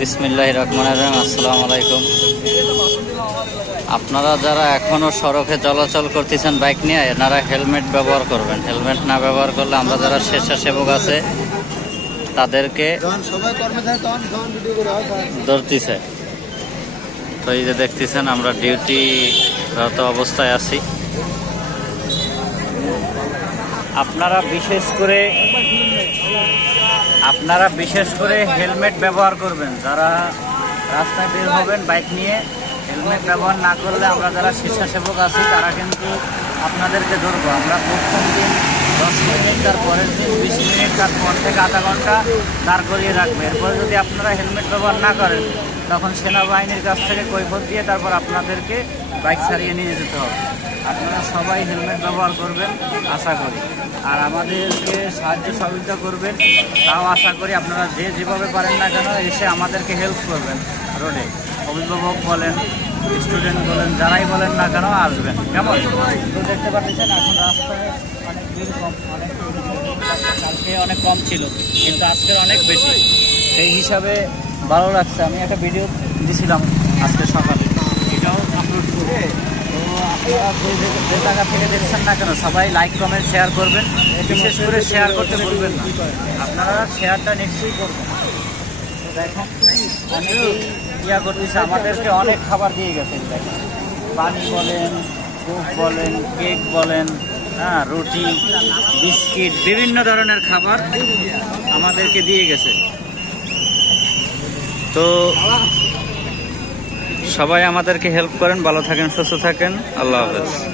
বিসমিল্লাহির রহমানির রহিম। আসসালামু আলাইকুম। আপনারা যারা এখনো সড়কে চলাচল করতেছেন বাইক নিয়ে, এনারা হেলমেট ব্যবহার করবেন। হেলমেট না ব্যবহার করলে আমরা যারা স্বেচ্ছাসেবক আছে তাদেরকে ধরতেছে। তো এই যে দেখতেছেন আমরা ডিউটিরত অবস্থায় আছি। আপনারা বিশেষ করে হেলমেট ব্যবহার করবেন। যারা রাস্তায় বের হবেন বাইক নিয়ে, হেলমেট ব্যবহার না করলে আমরা যারা স্বেচ্ছাসেবক আছি তারা কিন্তু আপনাদেরকে ধরবো। আমরা প্রথম দিন 10 মিনিট, তার পরের দিন 20 মিনিট, তারপর থেকে আধা ঘন্টা দাঁড় করিয়ে রাখবে। এরপরে যদি আপনারা হেলমেট ব্যবহার না করেন তখন সেনাবাহিনীর কাছ থেকে কৈফিয়ত দিয়ে তারপর আপনাদেরকে বাইক ছাড়িয়ে নিয়ে যেতে হবে। আপনারা সবাই হেলমেট ব্যবহার করবেন আশা করি, আর আমাদেরকে সাহায্য সহযোগিতা করবেন তাও আশা করি। আপনারা যেভাবে পারেন না কেন এসে আমাদেরকে হেল্প করবেন। রোডে অভিভাবক বলেন, স্টুডেন্ট বলেন, যারাই বলেন না কেন আসবেন। কেমন তো দেখতে পাচ্ছেন এখন রাস্তায় অনেক ভিড় কম, কালকে অনেক কম ছিল কিন্তু আজকে অনেক বেশি। সেই হিসাবে ভালো লাগছে। আমি একটা ভিডিও দিয়েছিলাম আজকে সকালে, এটাও আপলোড করে। তো আপনারা যে জায়গা থেকে দেখছেন না কেন সবাই লাইক, কমেন্ট, শেয়ার করবেন। বিশেষ করে শেয়ার করতে ভুলবেন না। আপনারা শেয়ারটা নিশ্চয়ই করবেন। দেখেন অনেকেই করতেছে, আমাদেরকে অনেক খাবার দিয়ে গেছে। দেখেন পানি বলেন, কোক বলেন, কেক বলেন, হ্যাঁ, রুটি, বিস্কিট, বিভিন্ন ধরনের খাবার আমাদেরকে দিয়ে গেছে। তো সবাই আমাদেরকে হেল্প করেন। ভালো থাকেন, সুস্থ থাকেন। আল্লাহ হাফেজ।